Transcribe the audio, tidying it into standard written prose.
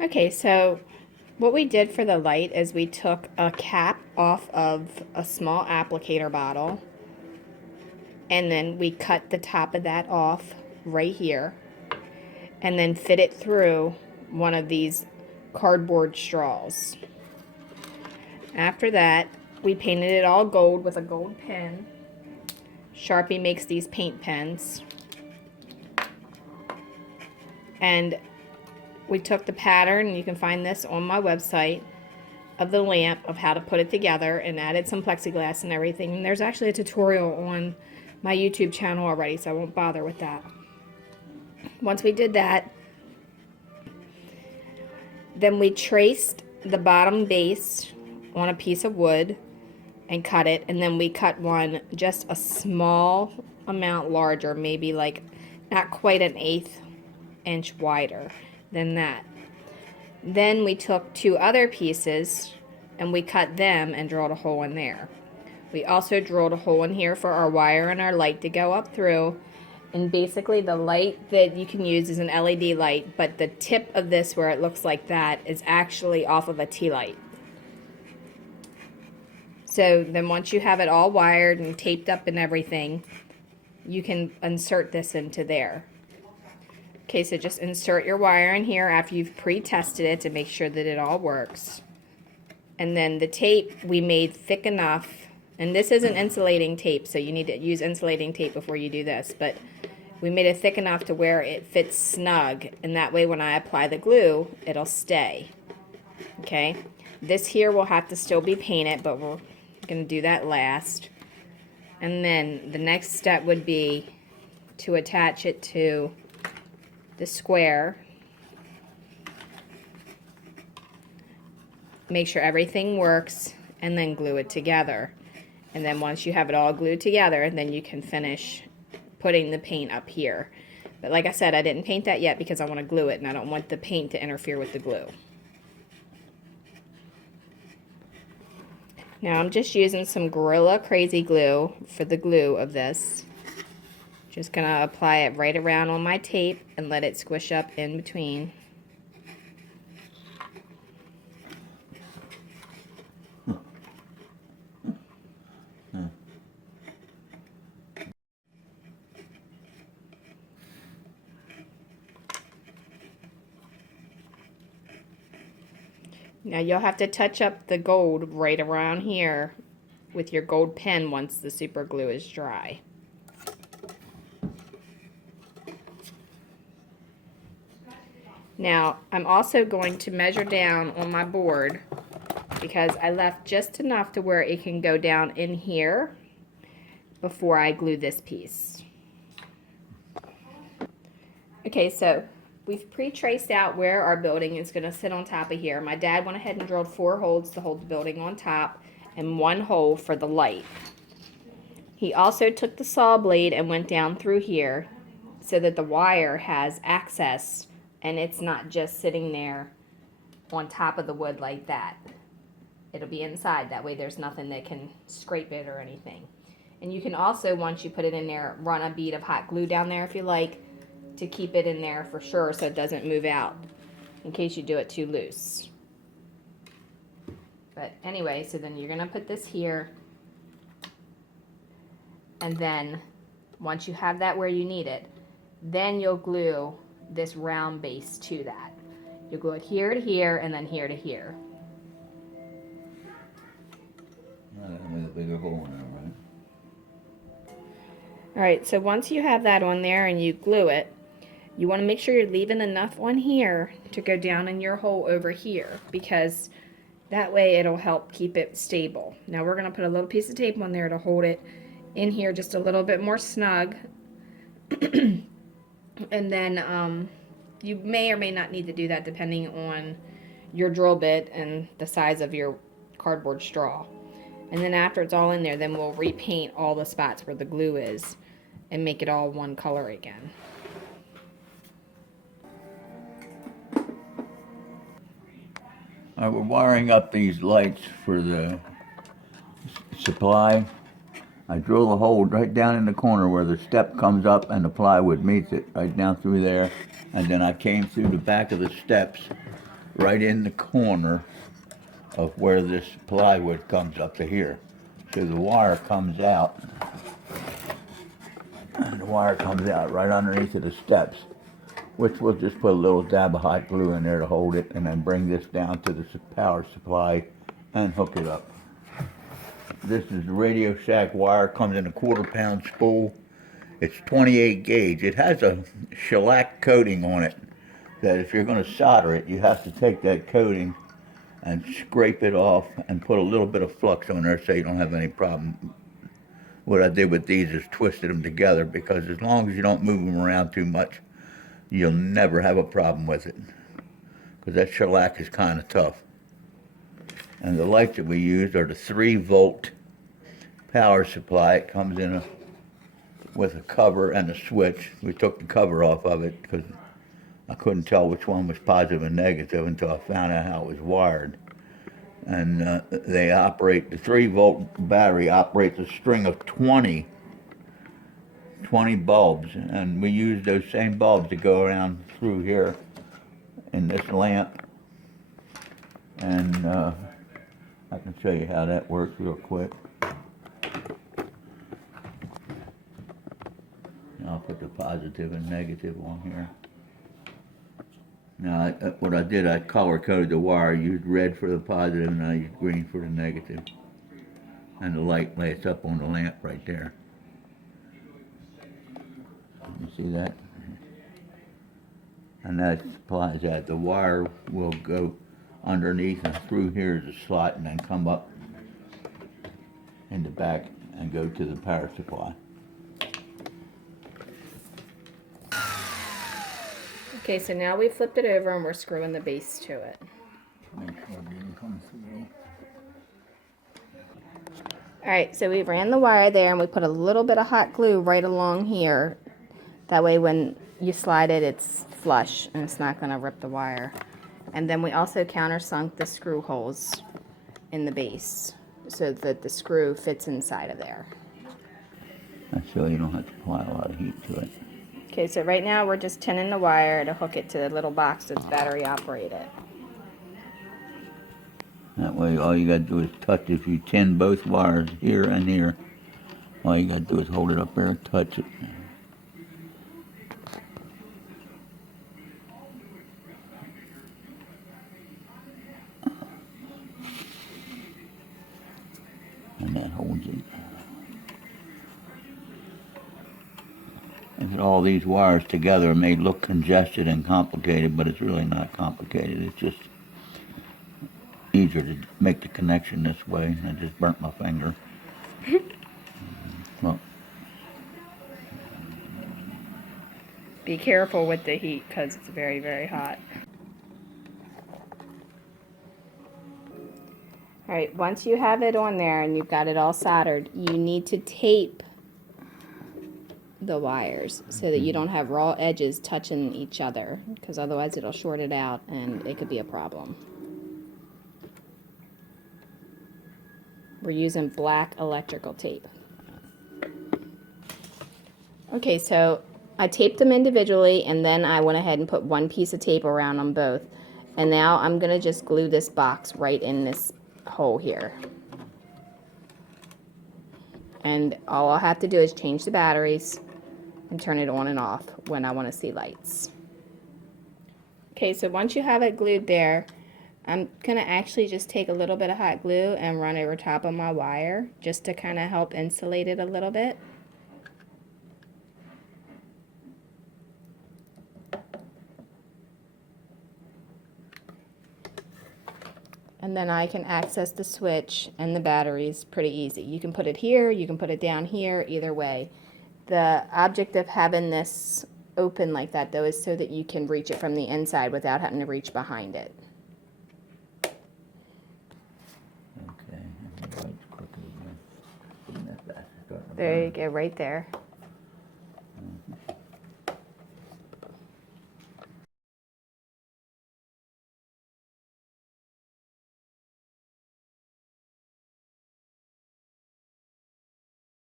Okay, so what we did for the light is we took a cap off of a small applicator bottle, and then we cut the top of that off right here, and then fit it through one of these cardboard straws. After that, we painted it all gold with a gold pen. Sharpie makes these paint pens. And we took the pattern, and you can find this on my website, of the lamp, of how to put it together, and added some plexiglass and everything. And there's actually a tutorial on my YouTube channel already, so I won't bother with that. Once we did that, then we traced the bottom base on a piece of wood and cut it, and then we cut one just a small amount larger, maybe like not quite an 1/8 inch wider than that. Then we took two other pieces and we cut them and drilled a hole in there. We also drilled a hole in here for our wire and our light to go up through. And basically the light that you can use is an LED light, but the tip of this where it looks like that is actually off of a tea light. So then once you have it all wired and taped up and everything, you can insert this into there. Okay, so just insert your wire in here after you've pre-tested it to make sure that it all works. And then the tape we made thick enough, and this isn't insulating tape, so you need to use insulating tape before you do this, but we made it thick enough to where it fits snug, and that way when I apply the glue, it'll stay. Okay, this here will have to still be painted, but we're going to do that last. And then the next step would be to attach it to the square. Make sure everything works, and then glue it together. And then once you have it all glued together, then you can finish putting the paint up here. But like I said, I didn't paint that yet because I want to glue it, and I don't want the paint to interfere with the glue. Now I'm just using some Gorilla Crazy Glue for the glue of this. Just going to apply it right around on my tape and let it squish up in between. Now you'll have to touch up the gold right around here with your gold pen once the super glue is dry. Now I'm also going to measure down on my board because I left just enough to where it can go down in here before I glue this piece. Okay, so we've pre-traced out where our building is going to sit on top of here. My dad went ahead and drilled 4 holes to hold the building on top and 1 hole for the light. He also took the saw blade and went down through here so that the wire has access and it's not just sitting there on top of the wood like that. It'll be inside, that way there's nothing that can scrape it or anything. And you can also, once you put it in there, run a bead of hot glue down there if you like, to keep it in there for sure so it doesn't move out in case you do it too loose. But anyway, so then you're going to put this here, and then once you have that where you need it, then you'll glue this round base to that. You'll glue it here to here and then here to here. With a bigger hole in it, right? Alright, so once you have that on there and you glue it, you want to make sure you're leaving enough on here to go down in your hole over here, because that way it'll help keep it stable. Now we're going to put a little piece of tape on there to hold it in here just a little bit more snug. And then you may or may not need to do that depending on your drill bit and the size of your cardboard straw. And then after it's all in there, then we'll repaint all the spots where the glue is and make it all one color again. We're wiring up these lights for the supply. I drilled a hole right down in the corner where the step comes up and the plywood meets it, right down through there. And then I came through the back of the steps right in the corner of where this plywood comes up to here. So the wire comes out, and the wire comes out right underneath of the steps, which we'll just put a little dab of hot glue in there to hold it, and then bring this down to the power supply and hook it up. This is the Radio Shack wire, comes in a 1/4 pound spool. It's 28 gauge. It has a shellac coating on it that if you're going to solder it, you have to take that coating and scrape it off and put a little bit of flux on there so you don't have any problem. What I did with these is twisted them together, because as long as you don't move them around too much, you'll never have a problem with it, because that shellac is kind of tough. And the lights that we used are the 3-volt power supply. It comes in with a cover and a switch. We took the cover off of it because I couldn't tell which one was positive and negative until I found out how it was wired. And they operate, the 3-volt battery operates a string of 20 bulbs, and we use those same bulbs to go around through here in this lamp. And I can show you how that works real quick. I'll put the positive and negative on here. Now, what I did, I color-coded the wire. I used red for the positive, and I used green for the negative. And the light lights up on the lamp right there. You see that? And that supplies that. The wire will go underneath and through here is a slot, and then come up in the back and go to the power supply. Okay, so now we flipped it over and we're screwing the base to it. Make sure it didn't come through. Alright, so we ran the wire there and we put a little bit of hot glue right along here. That way when you slide it, it's flush and it's not going to rip the wire. And then we also countersunk the screw holes in the base so that the screw fits inside of there. That's so you don't have to apply a lot of heat to it. Okay, so right now we're just tinning the wire to hook it to the little box that's battery operated. That way all you got to do is touch. If you tin both wires here and here, all you got to do is hold it up there and touch it. And that holds it. All these wires together may look congested and complicated, but it's really not complicated. It's just easier to make the connection this way. I just burnt my finger. Well, be careful with the heat because it's very, very hot. Alright, once you have it on there and you've got it all soldered, you need to tape the wires so that you don't have raw edges touching each other, because otherwise it'll short it out and it could be a problem. We're using black electrical tape. Okay, so I taped them individually and then I went ahead and put one piece of tape around them both. And now I'm going to just glue this box right in this hole here. And all I'll have to do is change the batteries and turn it on and off when I want to see lights. Okay, so once you have it glued there, I'm going to actually just take a little bit of hot glue and run over top of my wire just to kind of help insulate it a little bit. And then I can access the switch and the batteries pretty easy. You can put it here, you can put it down here, either way. The object of having this open like that, though, is so that you can reach it from the inside without having to reach behind it. okay. There you go, right there.